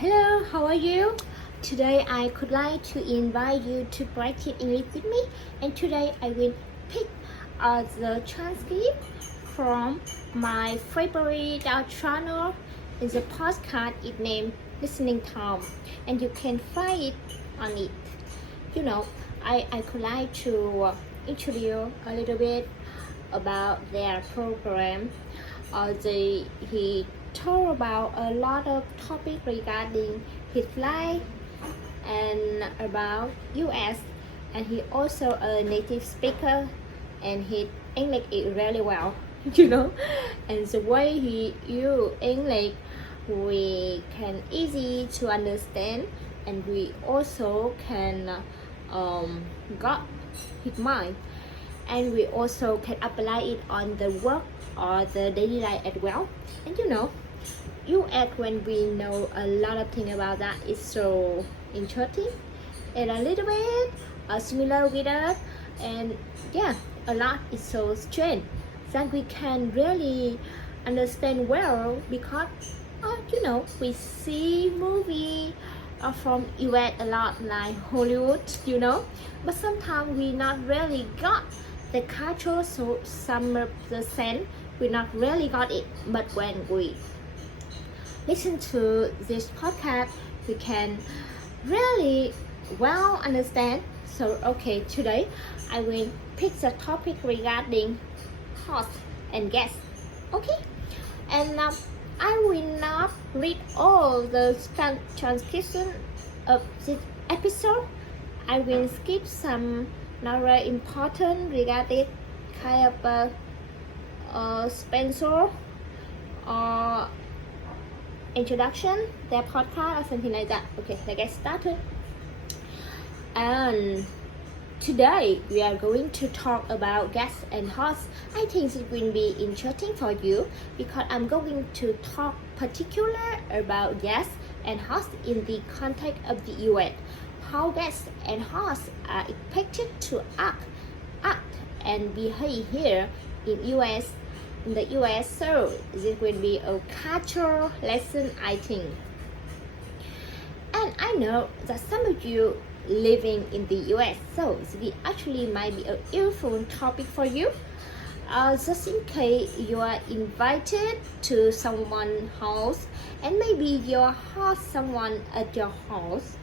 Hello, how are you? Today I could like to invite you to practice English with me, and today I will pick the transcript from my favorite channel in the podcast. It named Listening Time, and you can find it on it. You know, I could like to introduce a little bit about their program. He talked about a lot of topics regarding his life and about US, and he also a native speaker, and he English is really well, and the way he use English, we can easy to understand, and we also can got his mind, and we also can apply it on the work or the daily life as well. And US, when we know a lot of things about that, is so interesting and a little bit similar with us, and a lot is so strange that we can really understand well because we see movie from US a lot, like Hollywood, but sometimes we not really got the culture, so some of the sense we not really got it, but when we listen to this podcast we can really well understand. So today I will pick the topic regarding host and guest. And I will not read all the transcription of this episode. I will skip some not very important regarding kind of sponsor or introduction their podcast or something like that. Let's get started. And today we are going to talk about guests and hosts. I think it will be interesting for you because I'm going to talk particular about guests and hosts in the context of the US. How guests and hosts are expected to act and behave here in the US. So this will be a cultural lesson, I think. And I know that some of you living in the US, so it actually might be a useful topic for you. Just in case you are invited to someone's house and maybe you host someone at your house.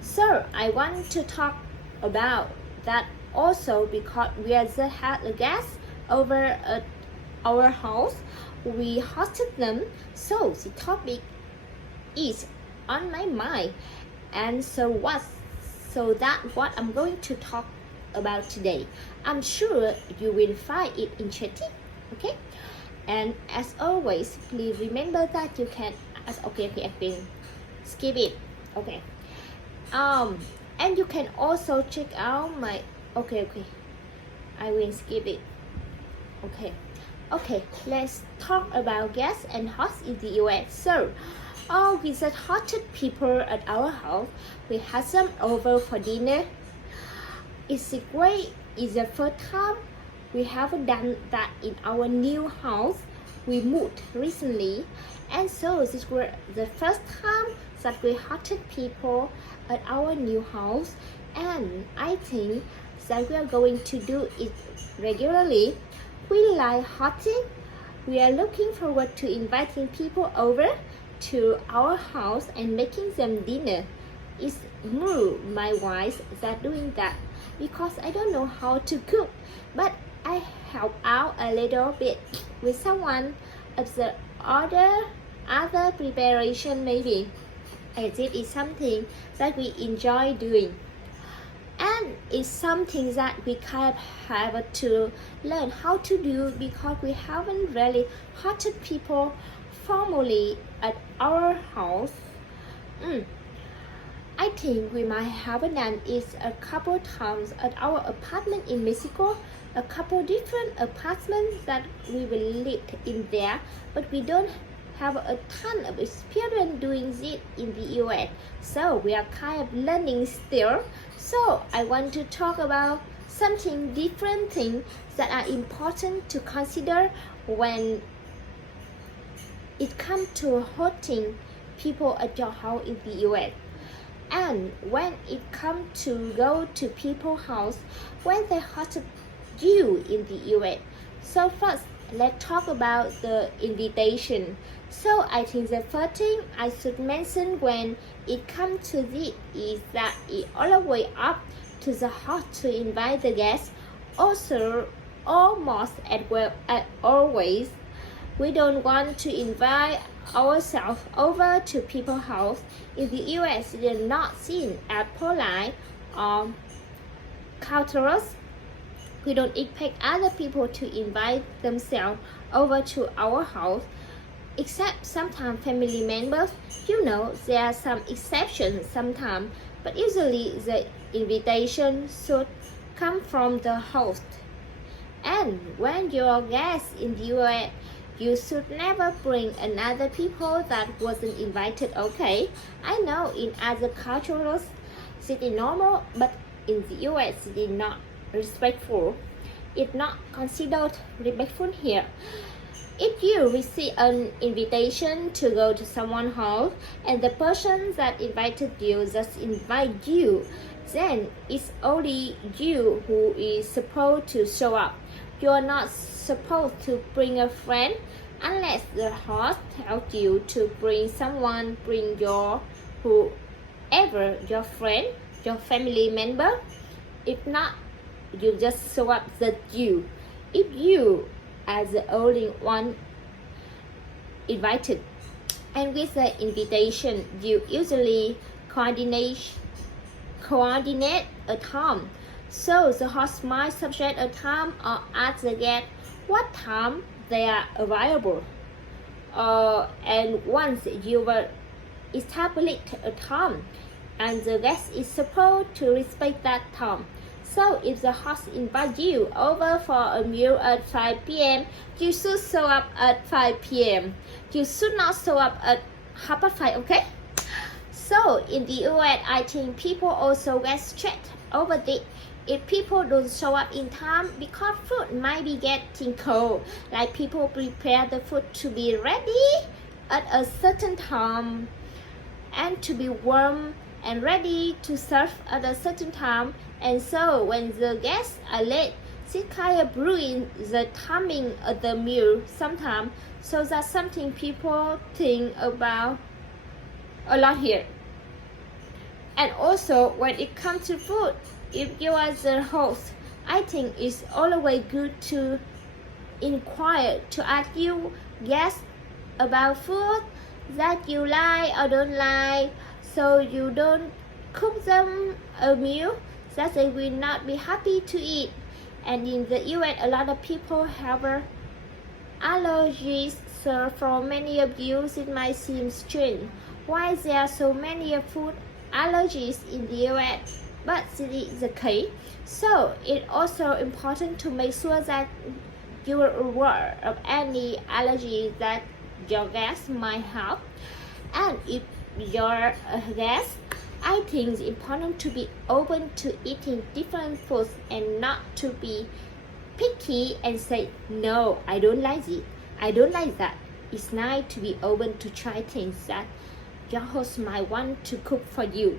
So I want to talk about that also because we just had a guest over at our house. We hosted them, so the topic is on my mind, and that's what I'm going to talk about today. I'm sure you will find it interesting. And as always, please remember that you can I will skip it. And you can also check out my I will skip it. Let's talk about guests and hosts in the US. So we just hosted people at our house. We had them over for dinner. It's great. It's the first time we have done that in our new house. We moved recently, and so this was the first time that we hosted people at our new house, and I think that we are going to do it regularly. We like hosting. We are looking forward to inviting people over to our house and making them dinner. It's more my wife that doing that because I don't know how to cook, but I help out a little bit with someone of the other preparation maybe. And this is something that we enjoy doing, and it's something that we kind of have to learn how to do because we haven't really hosted people formally at our house. I think we might have done it a couple times at our apartment in Mexico, a couple different apartments that we will live in there, but we don't have a ton of experience doing it in the US, so we are kind of learning still. So I want to talk about something different things that are important to consider when it comes to hosting people at your house in the US. And when it comes to go to people's house when they host you in the US. So first, let's talk about the invitation. So I think the first thing I should mention when it comes to this is that it always up to the host to invite the guests. Also, almost as well as always, we don't want to invite ourselves over to people's house. In the US, it is not seen as polite or courteous. We don't expect other people to invite themselves over to our house, except sometimes family members. You know, there are some exceptions sometimes, but usually the invitation should come from the host. And when you're guests in the US, you should never bring another people that wasn't invited, okay? I know in other cultures it is normal, but in the US it is not respectful. It's not considered respectful here. If you receive an invitation to go to someone's house and the person that invited you just invite you, then it's only you who is supposed to show up. You're not supposed to bring a friend unless the host tells you to bring someone. Bring your whoever, your friend, your family member. If not, you just show up that you. If you are the only one invited, and with the invitation, you usually coordinate a time. So the host might suggest a time or ask the guest what time they are available. And once you will establish a time, and the guest is supposed to respect that time. So if the host invites you over for a meal at 5 p.m., you should show up at 5 p.m. You should not show up at 5:30, okay? So in the US, I think people also get stressed over this. If people don't show up in time because food might be getting cold, like people prepare the food to be ready at a certain time and to be warm and ready to serve at a certain time, and so when the guests are late, this kind of ruins the timing of the meal sometimes. So that's something people think about a lot here. And also when it comes to food, if you are the host, I think it's always good to inquire, to ask you guests about food that you like or don't like, so you don't cook them a meal that they will not be happy to eat. And in the US, a lot of people have allergies, so for many of you it might seem strange why there are so many food allergies in the US, but it is the case. So it's also important to make sure that you are aware of any allergy that your guests might have. And if your guest, I think it's important to be open to eating different foods and not to be picky and say, no, I don't like it, I don't like that. It's nice to be open to try things that your host might want to cook for you.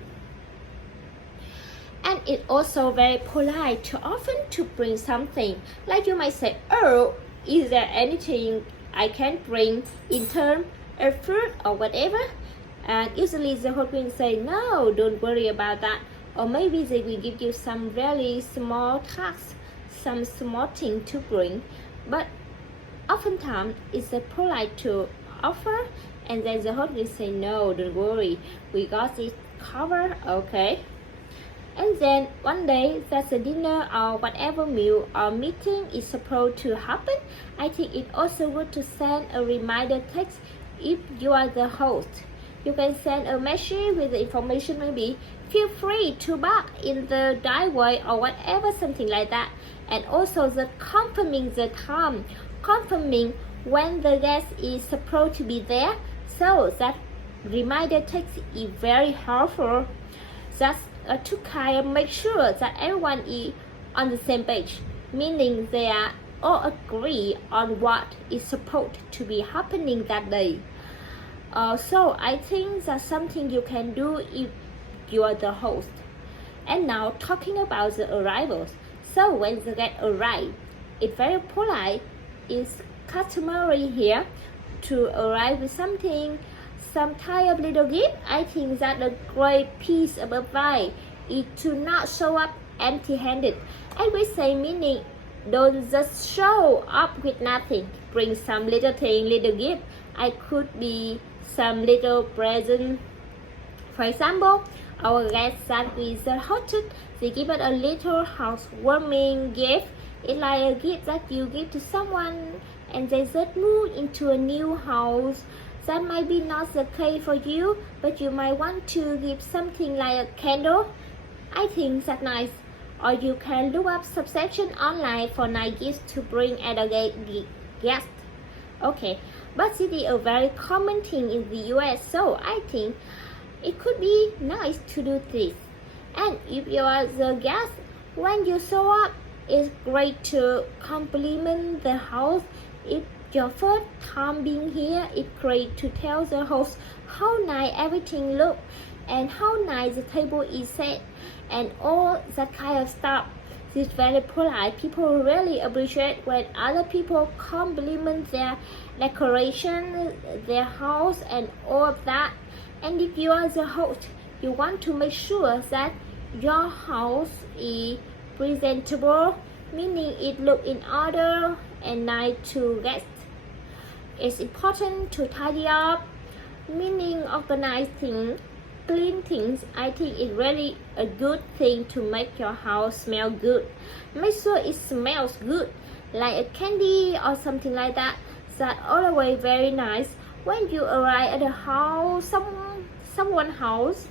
And it's also very polite to often to bring something. Like you might say, oh, is there anything I can bring in terms of food or whatever? And usually the host will say, no, don't worry about that. Or maybe they will give you some really small tasks, some small thing to bring. But oftentimes it's polite to offer, and then the host will say, no, don't worry, we got it covered, okay? And then one day that the dinner or whatever meal or meeting is supposed to happen, I think it's also good to send a reminder text if you are the host. You can send a message with the information, maybe feel free to back in the driveway or whatever, something like that. And also the confirming the time, confirming when the guest is supposed to be there. So that reminder text is very helpful. That's to kind of make sure that everyone is on the same page, meaning they are all agree on what is supposed to be happening that day. So I think that's something you can do if you are the host. And now talking about the arrivals. So when the guest arrive, it's very polite. It's customary here to arrive with something, some type of little gift. I think that a great piece of advice is to not show up empty-handed. And we say meaning, don't just show up with nothing. Bring some little thing, little gift. I could be some little present. For example, our guests that we hosted, they give us a little housewarming gift. It's like a gift that you give to someone and they just move into a new house. That might be not the case for you, but you might want to give something like a candle. I think that's nice. Or you can look up subscription online for nice gifts to bring at a guest. Okay, but it is a very common thing in the US, so I think it could be nice to do this. And if you are the guest, when you show up, it's great to compliment the host. If your first time being here, it's great to tell the host how nice everything looks and how nice the table is set and all that kind of stuff. It's very polite. People really appreciate when other people compliment their decoration, their house, and all of that. And if you are the host, you want to make sure that your house is presentable, meaning it looks in order and nice to guests. It's important to tidy up, meaning organize things, clean things. I think it's really a good thing to make your house smell good. Make sure it smells good, like a candy or something like that. That's always very nice. When you arrive at a house, someone's house,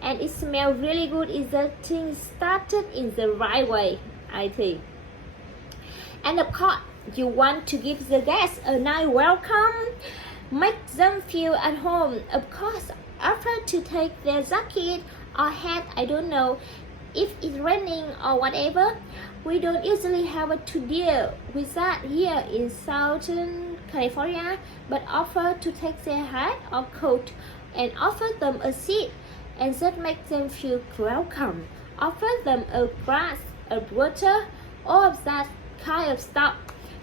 and it smells really good, is the thing started in the right way, I think. And of course, you want to give the guests a nice welcome, make them feel at home. Of course, offer to take their jacket or hat, I don't know, if it's raining or whatever. We don't usually have to deal with that here in Southern California, but offer to take their hat or coat and offer them a seat and just make them feel welcome. Offer them a glass of water, all of that kind of stuff.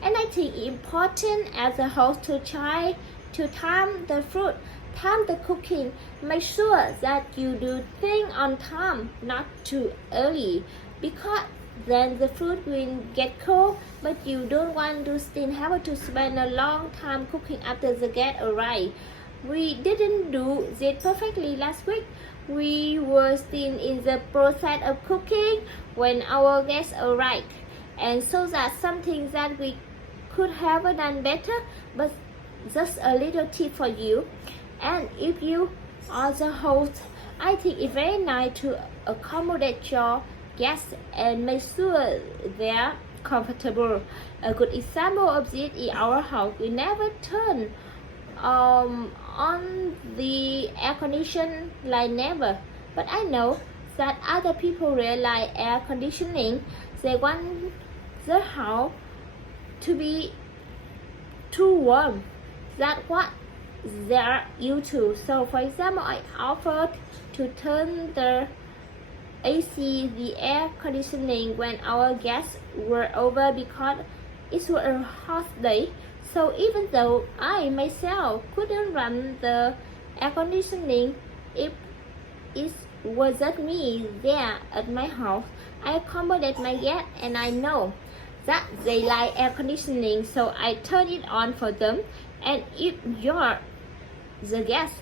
And I think it's important as a host to try to time the food, time the cooking. Make sure that you do things on time, not too early, because then the food will get cold, but you don't want to still have to spend a long time cooking after the guest arrive. We didn't do this perfectly last week. We were still in the process of cooking when our guests arrived, and so that's something that we could have done better, but just a little tip for you. And if you are the host, I think it's very nice to accommodate your guests and make sure they're comfortable. A good example of this is our house. We never turn on the air conditioning, like never. But I know that other people really like air conditioning. They want the house to be too warm. That's what they're used to. So for example, I offered to turn the AC, the air conditioning, when our guests were over because it was a hot day. So even though I myself couldn't run the air conditioning, if it was just me there at my house, I accommodate my guests, and I know that they like air conditioning, so I turn it on for them. And if you're the guest,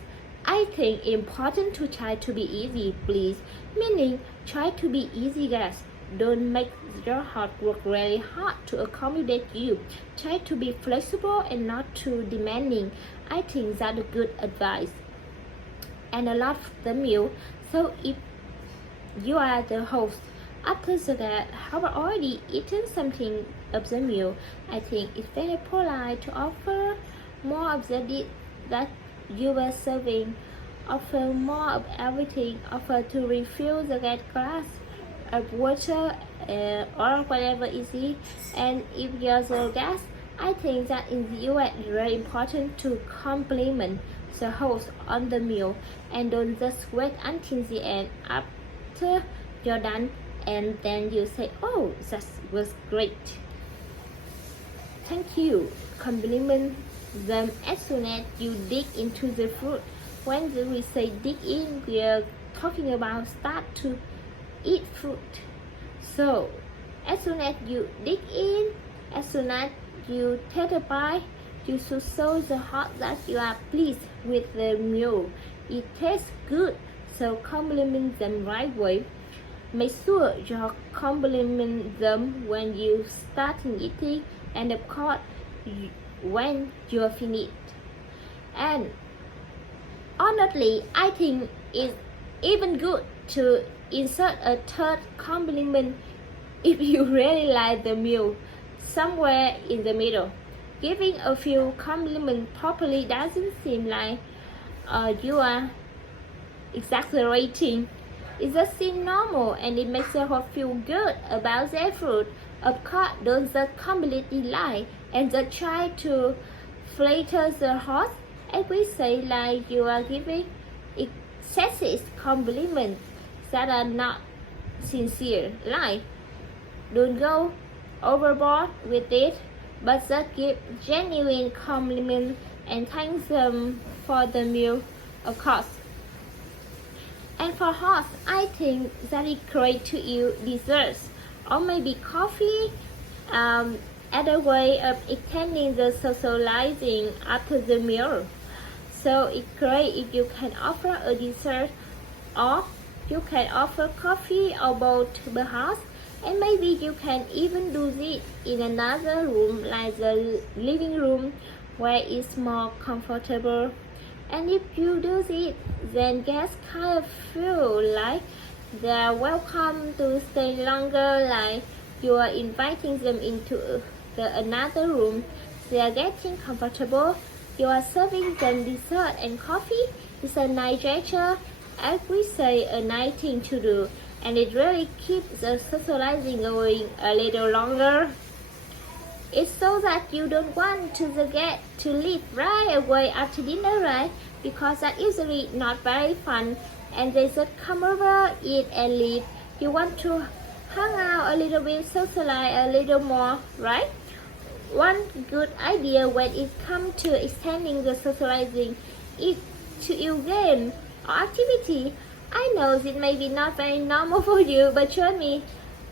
I think important to try to be easy, please. Meaning, try to be easy, guys. Don't make your heart work really hard to accommodate you. Try to be flexible and not too demanding. I think that's a good advice. And a lot of the meal. So if you are the host, after that have already eaten something of the meal, I think it's very polite to offer more of the dish that you were serving. Offer more of everything. Offer to refill the glass of water or whatever it is. And if you're the guest, I think that in the US it's very important to compliment. the host on the meal, and don't just wait until the end after you're done and then you say, oh, that was great. Thank you. Compliment them as soon as you dig into the food. When we say dig in, we are talking about start to eat food. So as soon as you dig in, as soon as you take a bite, you should show the host that you are pleased with the meal. It tastes good, so compliment them right away. Make sure you compliment them when you start eating, and of course when you're finished. And honestly, I think it's even good to insert a third compliment if you really like the meal, somewhere in the middle. Giving a few compliments properly doesn't seem like you are exaggerating. It just seems normal, and it makes the host feel good about their food. Of course, don't just completely lie and just try to flatter the host. As we say, like you are giving excessive compliments that are not sincere. Like, don't go overboard with it, but just give genuine compliments and thank them for the meal, of course. And for hosts, I think that it's great to eat desserts or maybe coffee as a way of extending the socializing after the meal. So it's great if you can offer a dessert, or you can offer coffee or both to the host. And maybe you can even do this in another room like the living room, where it's more comfortable. And if you do this, then guests kind of feel like they're welcome to stay longer, like you are inviting them into another room. They are getting comfortable. You are serving them dessert and coffee. It's a nice gesture, as we say, a nice thing to do. And it really keeps the socializing going a little longer. It's so that you don't want to get to leave right away after dinner, right? Because that's usually not very fun, and they just come over, eat and leave. You want to hang out a little bit, socialize a little more, right? One good idea when it comes to extending the socializing is to use game or activity. I know it may be not very normal for you, but trust me,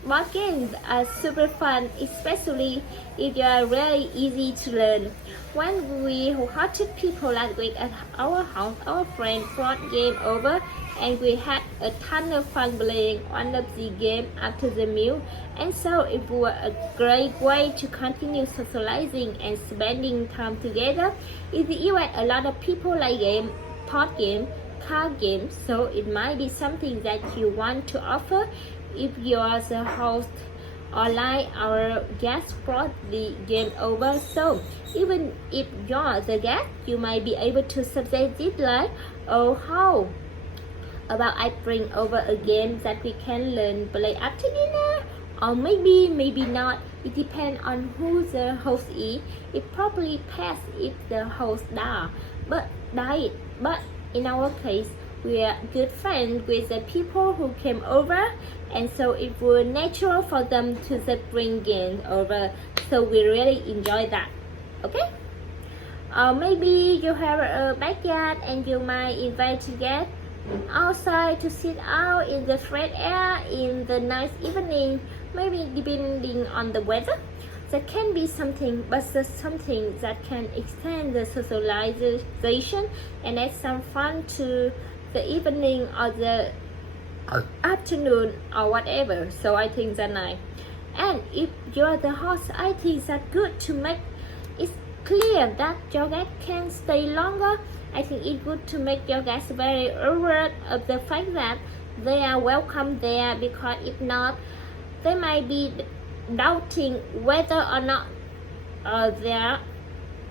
board games are super fun, especially if they are really easy to learn. When we hosted people last week at our house, our friend brought game over, and we had a ton of fun playing one of the games after the meal. And so it was a great way to continue socializing and spending time together. If you invite a lot of people like game, board game, card games, so it might be something that you want to offer if you are the host, or like our guest brought the game over. So even if you're the guest, you might be able to suggest it like, oh, how about I bring over a game that we can learn play after dinner? Or maybe not. It depends on who the host is. It probably pass if the host does. But in our case, we are good friends with the people who came over, and so it was natural for them to just bring games over. So we really enjoy that. Okay? Or maybe you have a backyard and you might invite to get outside to sit out in the fresh air in the nice evening, maybe depending on the weather. That can be something, but just something that can extend the socialization and add some fun to the evening or the afternoon or whatever. So I think that's nice. And if you're the host, I think that's good to make it clear that your guests can stay longer. I think it's good to make your guests very aware of the fact that they are welcome there, because if not, they might be doubting whether or not they're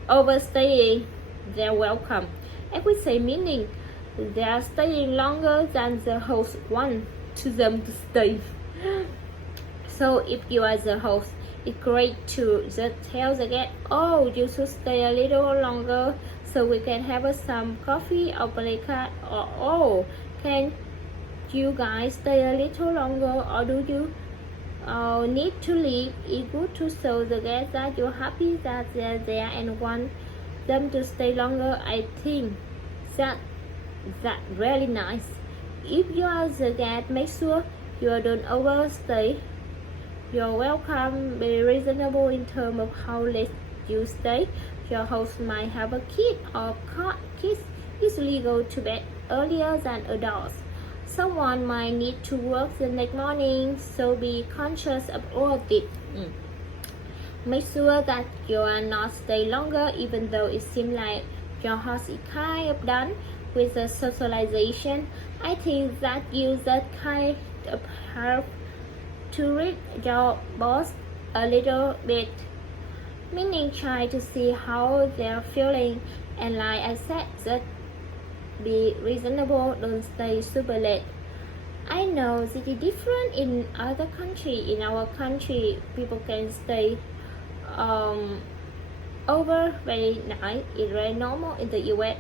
overstaying their welcome. And we say meaning they are staying longer than the host wants them to stay. So if you are the host, it's great to just tell the guest, oh, you should stay a little longer so we can have some coffee or play card, or oh, can you guys stay a little longer, or do you need to leave? It's good to show the guests that you're happy that they're there and want them to stay longer. I think that really nice. If you are the guest, make sure you don't overstay. You're welcome. Be reasonable in terms of how late you stay. Your host might have a kid, or kids usually go to bed earlier than adults. Someone might need to work the next morning, so be conscious of all of it. Make sure that you are not stay longer, even though it seems like your host is kind of done with the socialization. I think that you just kind of have to read your boss a little bit, meaning try to see how they're feeling, and like I said, just be reasonable, don't stay super late. I know this is different in other country. In our country, people can stay over very night. It's very normal. In the US,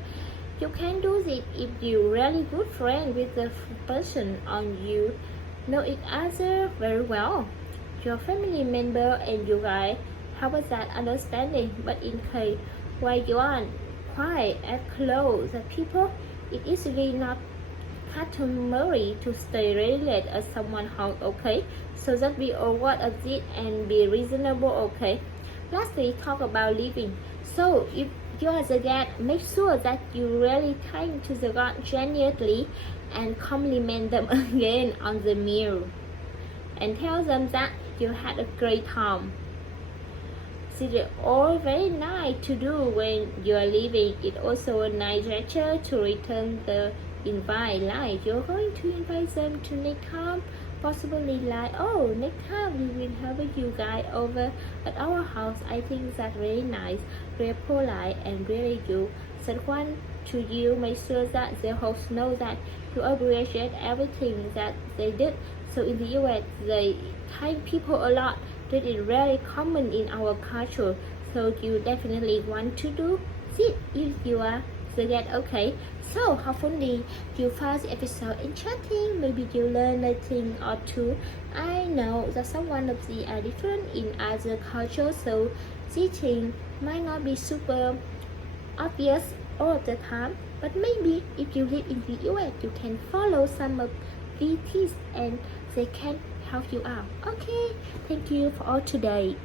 you can do this if you're really good friend with the person, and you know each other very well. Your family member and you guys have that understanding. But in case where you are quite as close as people, it is really not customary to stay really late at someone's house, okay? So just be aware of it and be reasonable, okay? Lastly, talk about leaving. So if you are the guest, make sure that you really kind to the guest genuinely and compliment them again on the meal, and tell them that you had a great time. This is all very nice to do when you are leaving. It's also a nice gesture to return the invite, like you're going to invite them to next time, possibly like, oh, next time we will have you guys over at our house. I think that's really nice, very polite, and really you send one to you. Make sure that the host knows that you appreciate everything that they did. So in the US, they thank people a lot. That is really common in our culture, so you definitely want to do it if you are the guest, okay? So hopefully you found the episode interesting. Maybe you learn a thing or two. I know that some one of the are different in other cultures, so this thing might not be super obvious all the time, but maybe if you live in the US, you can follow some of these tips and they can help you out. Okay, thank you for all today.